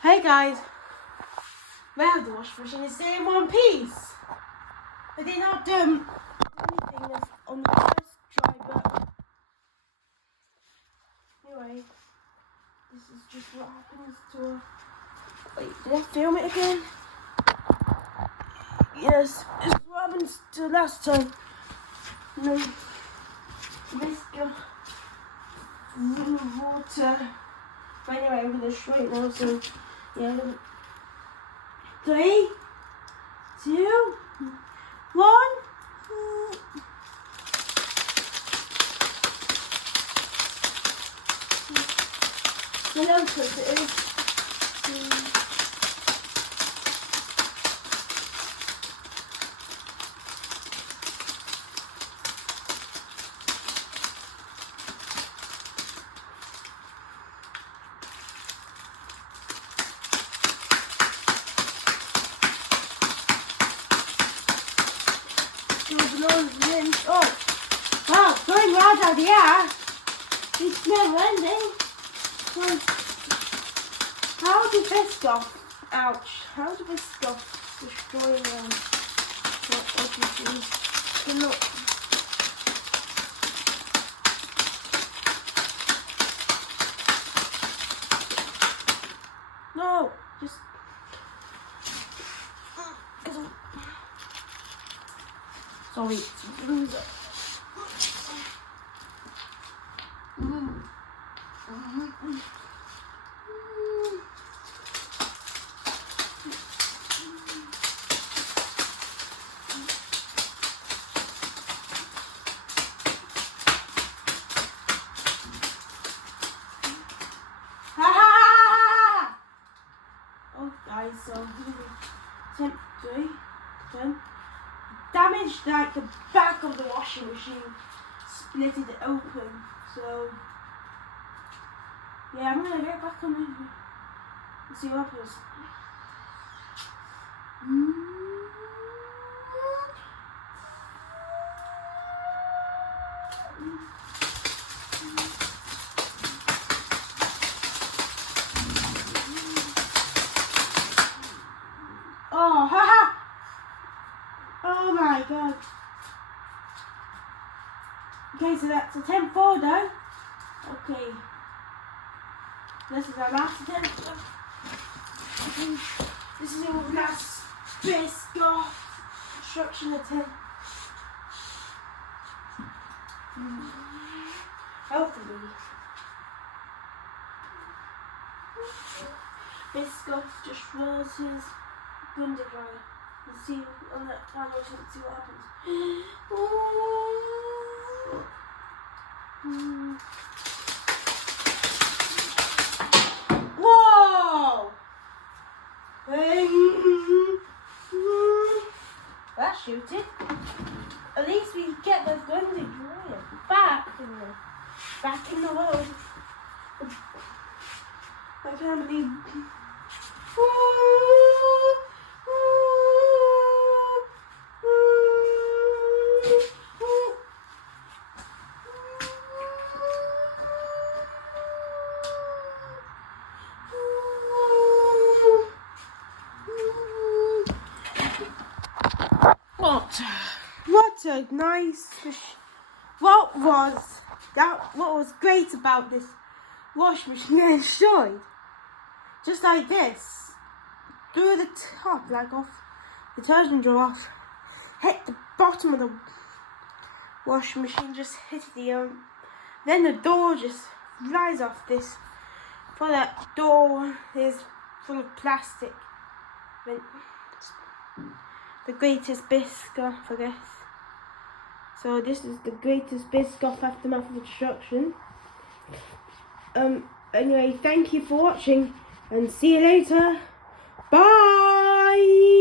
Hey guys, well, the washing machine is still in one piece. I did not do anything on the first try, but anyway, this is just what happens to a... Wait, did I film it again? Yes, this is what happens to last time. No, Bischoff, water. But anyway, I'm going to show it now, so yeah. 3, 2, 1. I know because it is. Oh, wow, going right out here. It's never ending. How did Bischoff, ouch, how did Bischoff destroy everything? Look. No, just... Sorry, it's a bruiser. Oh guys, so attempt 3, 10. Damaged like the back of the washing machine, split it open. So yeah, I'm gonna get back on it and see what happens. Oh, haha! Oh my god. Okay, so that's attempt 4 though. Okay. This is our last attempt. This is our last Bischoff construction attempt. Hopefully. Bischoff just rolls his window dryer. And see on that camera and see what happens. Whoa! That shooted. At least we get the window dryer back in the world. I can't believe. What a nice fish. What was great about this washing machine I enjoyed? Just like this. Through the top, like off the detergent drawer, hit the bottom of the washing machine, just hit the then the door just flies off this. For that door is full of plastic. The greatest Bischoff, I guess. So this is the greatest Bischoff aftermath of destruction. Anyway, thank you for watching and see you later. Bye!